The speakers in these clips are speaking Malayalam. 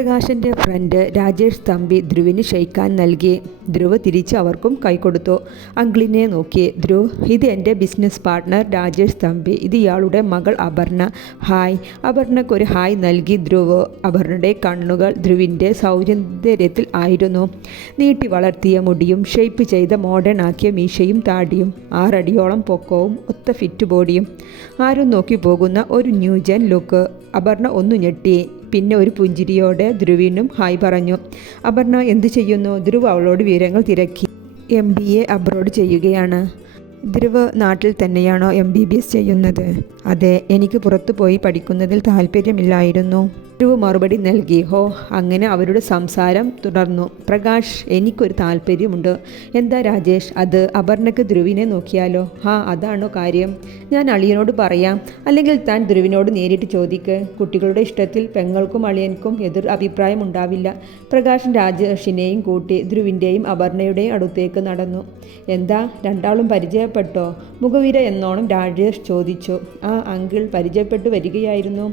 പ്രകാശിൻ്റെ ഫ്രണ്ട് രാജേഷ് തമ്പി ധ്രുവിന് ക്ഷയിക്കാൻ നൽകി. ധ്രുവ് തിരിച്ച് അവർക്കും കൈകൊടുത്തു. അങ്കിളിനെ നോക്കി ധ്രുവ്, ഇത് എൻ്റെ ബിസിനസ് പാർട്ട്ണർ രാജേഷ് തമ്പി, ഇത് ഇയാളുടെ മകൾ അപർണ. ഹായ്. അപർണയ്ക്കൊരു ഹായ് നൽകി ധ്രുവ്. അപർണയുടെ കണ്ണുകൾ ധ്രുവിൻ്റെ സൗന്ദര്യത്തിൽ ആയിരുന്നു. നീട്ടി വളർത്തിയ മുടിയും ഷേപ്പ് ചെയ്ത മോഡേൺ ആക്കിയ മീശയും താടിയും 6 അടിയോളം പൊക്കവും ഒത്ത ഫിറ്റ് ബോഡിയും. ആരും നോക്കി പോകുന്ന ഒരു ന്യൂജൻ ലുക്ക്. അപർണ ഒന്നു ഞെട്ടി. പിന്നെ ഒരു പുഞ്ചിരിയോടെ ധ്രുവിനും ഹായ് പറഞ്ഞു. അപർണ എന്തു ചെയ്യുന്നു? ധ്രുവ് അവളോട് വിവരങ്ങൾ തിരക്കി. MBA അബ്രോഡ് ചെയ്യുകയാണ്. ധ്രുവ് നാട്ടിൽ തന്നെയാണോ MBBS ചെയ്യുന്നത്? അതെ, എനിക്ക് പുറത്തു പോയി പഠിക്കുന്നതിൽ താല്പര്യമില്ലായിരുന്നു. ധ്രുവ് മറുപടി നൽകി. ഹോ, അങ്ങനെ അവരുടെ സംസാരം തുടർന്നു. പ്രകാശ്, എനിക്കൊരു താല്പര്യമുണ്ട്. എന്താ രാജേഷ്? അത് അപർണയ്ക്ക് ധ്രുവിനെ നോക്കിയാലോ? അതാണോ കാര്യം? ഞാൻ അളിയനോട് പറയാം. അല്ലെങ്കിൽ താൻ ധ്രുവിനോട് നേരിട്ട് ചോദിക്ക്. കുട്ടികളുടെ ഇഷ്ടത്തിൽ പെങ്ങൾക്കും അളിയൻക്കും എതിർ അഭിപ്രായം ഉണ്ടാവില്ല. പ്രകാശ് രാജേഷിനെയും കൂട്ടി ധ്രുവിൻ്റെയും അപർണയുടെയും അടുത്തേക്ക് നടന്നു. എന്താ, രണ്ടാളും പരിചയപ്പെട്ടോ? മുഖവിര എന്നോണം രാജേഷ് ചോദിച്ചു. അങ്കിൾ, പരിചയപ്പെട്ടു വരികയായിരുന്നു.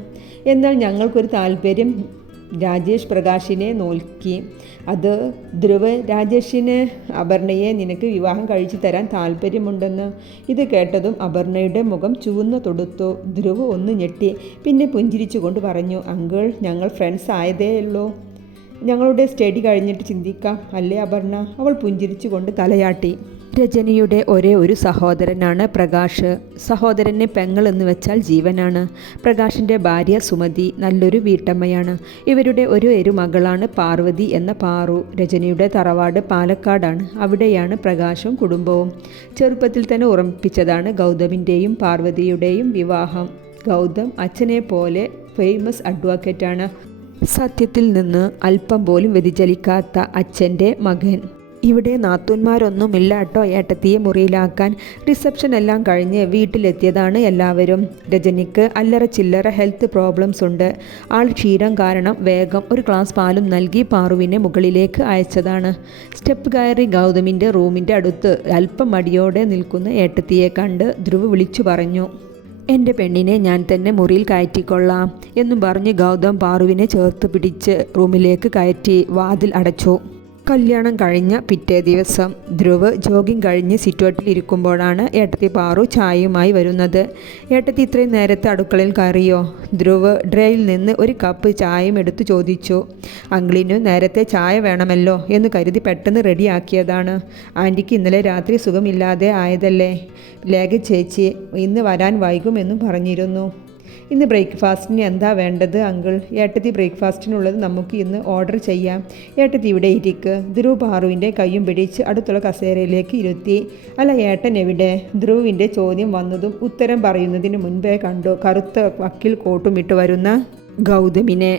എന്നാൽ ഞങ്ങൾക്കൊരു താല്പര്യം. രാജേഷ് പ്രകാശിനെ നോക്കി. അത് ധ്രുവ്, രാജേഷിന് അപർണയെ നിനക്ക് വിവാഹം കഴിച്ചു തരാൻ താല്പര്യമുണ്ടെന്ന്. ഇത് കേട്ടതും അപർണയുടെ മുഖം ചുവന്നു തൊടുത്തു. ധ്രുവ് ഒന്ന് ഞെട്ടി. പിന്നെ പുഞ്ചിരിച്ചുകൊണ്ട് പറഞ്ഞു, അങ്കിൾ, ഞങ്ങൾ ഫ്രണ്ട്സ് ആയതേയുള്ളൂ. ഞങ്ങളുടെ സ്റ്റഡി കഴിഞ്ഞിട്ട് ചിന്തിക്കാം, അല്ലേ അപർണ? അവൾ പുഞ്ചിരിച്ചുകൊണ്ട് തലയാട്ടി. രജനിയുടെ ഒരേ ഒരു സഹോദരനാണ് പ്രകാശ്. സഹോദരനെ പെങ്ങൾ എന്ന് വെച്ചാൽ ജീവനാണ്. പ്രകാശിൻ്റെ ഭാര്യ സുമതി നല്ലൊരു വീട്ടമ്മയാണ്. ഇവരുടെ ഒരു മകളാണ് പാർവതി എന്ന പാറു. രജനിയുടെ തറവാട് പാലക്കാടാണ്. അവിടെയാണ് പ്രകാശും കുടുംബവും. ചെറുപ്പത്തിൽ തന്നെ ഉറപ്പിച്ചതാണ് ഗൗതമിൻ്റെയും പാർവതിയുടെയും വിവാഹം. ഗൗതം അച്ഛനെ പോലെ ഫേമസ് അഡ്വക്കേറ്റാണ്. സത്യത്തിൽ നിന്ന് അല്പം പോലും വ്യതിചലിക്കാത്ത അച്ഛൻ്റെ മകൻ. ഇവിടെ നാത്തൂന്മാരൊന്നുമില്ല കേട്ടോ ഏട്ടത്തിയെ മുറിയിലാക്കാൻ. റിസപ്ഷൻ എല്ലാം കഴിഞ്ഞ് വീട്ടിലെത്തിയതാണ് എല്ലാവരും. രജനിക്ക് അല്ലറ ചില്ലറ ഹെൽത്ത് പ്രോബ്ലംസ് ഉണ്ട്. ആൾ ക്ഷീരം കാരണം വേഗം ഒരു ഗ്ലാസ് പാലും നൽകി പാറുവിനെ മുകളിലേക്ക് അയച്ചതാണ്. സ്റ്റെപ്പ് കയറി ഗൗതമിൻ്റെ റൂമിൻ്റെ അടുത്ത് അല്പം മടിയോടെ നിൽക്കുന്ന ഏട്ടത്തിയെ കണ്ട് ധ്രുവ് വിളിച്ചു പറഞ്ഞു. എൻ്റെ പെണ്ണിനെ ഞാൻ തന്നെ മുറിയിൽ കയറ്റിക്കൊള്ളാം എന്നും പറഞ്ഞ് ഗൗതം പാറുവിനെ ചേർത്ത് പിടിച്ച് റൂമിലേക്ക് കയറ്റി വാതിൽ അടച്ചു. കല്യാണം കഴിഞ്ഞ പിറ്റേ ദിവസം ധ്രുവ് ജോഗിങ് കഴിഞ്ഞ് സിറ്റൗട്ടിൽ ഇരിക്കുമ്പോഴാണ് ഏട്ടത്തി പാറു ചായയുമായി വരുന്നത്. ഏട്ടത്തി ഇത്രയും നേരത്തെ അടുക്കളയിൽ കയറിയോ? ധ്രുവ് ഡ്രേയിൽ നിന്ന് ഒരു കപ്പ് ചായയും എടുത്തു ചോദിച്ചു. അങ്കിളിനു നേരത്തെ ചായ വേണമല്ലോ എന്ന് കരുതി പെട്ടെന്ന് റെഡിയാക്കിയതാണ്. ആൻറ്റിക്ക് ഇന്നലെ രാത്രി സുഖമില്ലാതെ ആയതല്ലേ. ലേഖ ചേച്ചി ഇന്ന് വരാൻ വൈകുമെന്നും പറഞ്ഞിരുന്നു. ഇന്ന് ബ്രേക്ക്ഫാസ്റ്റിന് എന്താ വേണ്ടത് അങ്കിൾ? ഏട്ടത്തി ബ്രേക്ക്ഫാസ്റ്റിനുള്ളത് നമുക്ക് ഇന്ന് ഓർഡർ ചെയ്യാം. ഏട്ടത്തി ഇവിടെ ഇരിക്ക്. ധ്രുവ് പാറുവിൻ്റെ കൈയും പിടിച്ച് അടുത്തുള്ള കസേരയിലേക്ക് ഇരുത്തി. അല്ല, ഏട്ടൻ എവിടെ? ധ്രുവിൻ്റെ ചോദ്യം വന്നതും ഉത്തരം പറയുന്നതിന് മുൻപേ കണ്ടു കറുത്ത വക്കിൽ കോട്ടുമിട്ട് വരുന്ന ഗൗതമിനെ.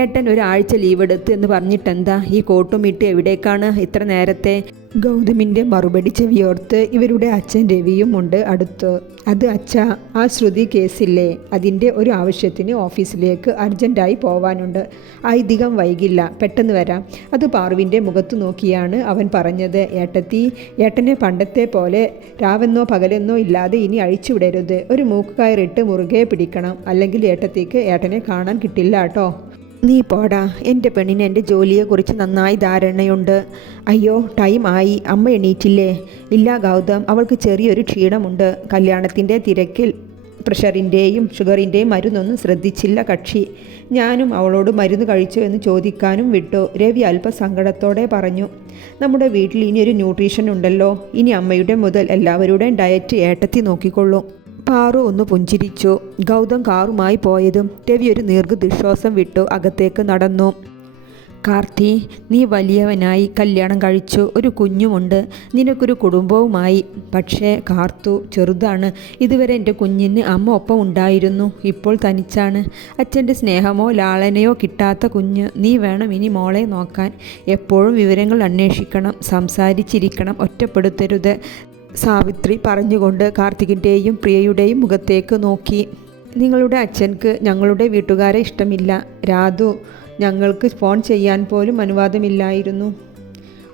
ഏട്ടൻ ഒരാഴ്ച ലീവ് എടുത്ത് എന്ന് പറഞ്ഞിട്ടെന്താ ഈ കോട്ടുമിട്ട് എവിടേക്കാണ് ഇത്ര നേരത്തെ? ഗൗതമിൻ്റെ മറുപടി ചെവിയോർത്ത് ഇവരുടെ അച്ഛൻ രവിയും ഉണ്ട് അടുത്ത്. അത് അച്ഛാ, ആ ശ്രുതി കേസില്ലേ, അതിൻ്റെ ഒരു ആവശ്യത്തിന് ഓഫീസിലേക്ക് അർജൻറ്റായി പോവാനുണ്ട്. അധികം വൈകില്ല, പെട്ടെന്ന് വരാം. അത് പാറുവിൻ്റെ മുഖത്ത് നോക്കിയാണ് അവൻ പറഞ്ഞത്. ഏട്ടത്തി, ഏട്ടനെ പണ്ടത്തെ പോലെ രാവെന്നോ പകലെന്നോ ഇല്ലാതെ ഇനി അഴിച്ചുവിടരുത്. ഒരു മൂക്കുകയറിട്ട് മുറുകെ പിടിക്കണം, അല്ലെങ്കിൽ ഏട്ടത്തിക്ക് ഏട്ടനെ കാണാൻ കിട്ടില്ല കേട്ടോ. നീ പോടാ. എൻ്റെ പെണ്ണിന് എൻ്റെ ജോലിയെക്കുറിച്ച് നന്നായി ധാരണയുണ്ട്. അയ്യോ, ടൈം ആയി. അമ്മ എണീറ്റില്ലേ? ഇല്ല ഗൗതം, അവൾക്ക് ചെറിയൊരു ക്ഷീണമുണ്ട്. കല്യാണത്തിൻ്റെ തിരക്കിൽ പ്രഷറിൻ്റെയും ഷുഗറിൻ്റെയും മരുന്നൊന്നും ശ്രദ്ധിച്ചില്ല കക്ഷി. ഞാനും അവളോട് മരുന്ന് കഴിച്ചോ എന്ന് ചോദിക്കാനും വിട്ടു. രവി അല്പ സങ്കടത്തോടെ പറഞ്ഞു. നമ്മുടെ വീട്ടിൽ ഇനി ഒരു ന്യൂട്രീഷൻ ഉണ്ടല്ലോ. ഇനി അമ്മയുടെ മുതൽ എല്ലാവരുടെയും ഡയറ്റ് ഏട്ടത്തി നോക്കിക്കൊള്ളും. പാറു ഒന്ന് പുഞ്ചിരിച്ചു. ഗൗതം കാറുമായി പോയതും രവി ഒരു ദീർഘനിശ്വാസം വിട്ടു അകത്തേക്ക് നടന്നു. കാർത്തി, നീ വലിയവനായി, കല്യാണം കഴിച്ചു, ഒരു കുഞ്ഞുമുണ്ട്, നിനക്കൊരു കുടുംബവുമായി. പക്ഷേ കാർത്തു ചെറുതാണ്. ഇതുവരെ എൻ്റെ കുഞ്ഞിന് അമ്മ ഒപ്പം ഉണ്ടായിരുന്നു. ഇപ്പോൾ തനിച്ചാണ്. അച്ഛൻ്റെ സ്നേഹമോ ലാളനയോ കിട്ടാത്ത കുഞ്ഞ്. നീ വേണം ഇനി മോളെ നോക്കാൻ. എപ്പോഴും വിവരങ്ങൾ അന്വേഷിക്കണം, സംസാരിച്ചിരിക്കണം, ഒറ്റപ്പെടുത്തരുത്. സാവിത്രി പറഞ്ഞുകൊണ്ട് കാർത്തികിൻ്റെയും പ്രിയയുടെയും മുഖത്തേക്ക് നോക്കി. നിങ്ങളുടെ അച്ഛൻക്ക് ഞങ്ങളുടെ വീട്ടുകാരെ ഇഷ്ടമില്ല. രാധു ഞങ്ങൾക്ക് ഫോൺ ചെയ്യാൻ പോലും അനുവാദമില്ലായിരുന്നു.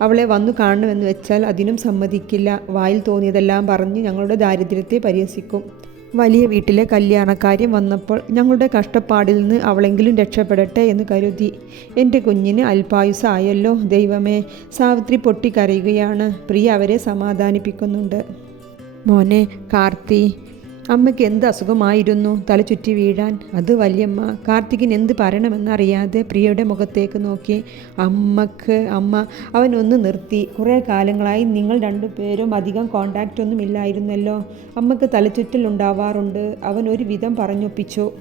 അവളെ വന്നു കാണണമെന്ന് വെച്ചാൽ അതിനും സമ്മതിക്കില്ല. വായിൽ തോന്നിയതെല്ലാം പറഞ്ഞ് ഞങ്ങളുടെ ദാരിദ്ര്യത്തെ പരിഹസിക്കും. വലിയ വീട്ടിലെ കല്യാണക്കാര്യം വന്നപ്പോൾ ഞങ്ങളുടെ കഷ്ടപ്പാടിൽ നിന്ന് അവളെങ്കിലും രക്ഷപ്പെടട്ടെ എന്ന് കരുതി. എൻ്റെ കുഞ്ഞിന് അല്പായുസായല്ലോ ദൈവമേ. സാവിത്രി പൊട്ടിക്കരയുകയാണ്. പ്രിയ അവരെ സമാധാനിപ്പിക്കുന്നുണ്ട്. മോനെ കാർത്തി, അമ്മയ്ക്ക് എന്ത് അസുഖമായിരുന്നു തല ചുറ്റി വീഴാൻ? അത് വല്യമ്മ. കാർത്തികിന് എന്ത് പറയണമെന്നറിയാതെ പ്രിയയുടെ മുഖത്തേക്ക് നോക്കി. അമ്മ അവൻ ഒന്ന് നിർത്തി. കുറേ കാലങ്ങളായി നിങ്ങൾ രണ്ടുപേരും അധികം കോണ്ടാക്റ്റ് ഒന്നും ഇല്ലായിരുന്നല്ലോ. അമ്മയ്ക്ക് തലചുറ്റൽ ഉണ്ടാവാറുണ്ട്. അവൻ ഒരു വിധം പറഞ്ഞൊപ്പിച്ചു.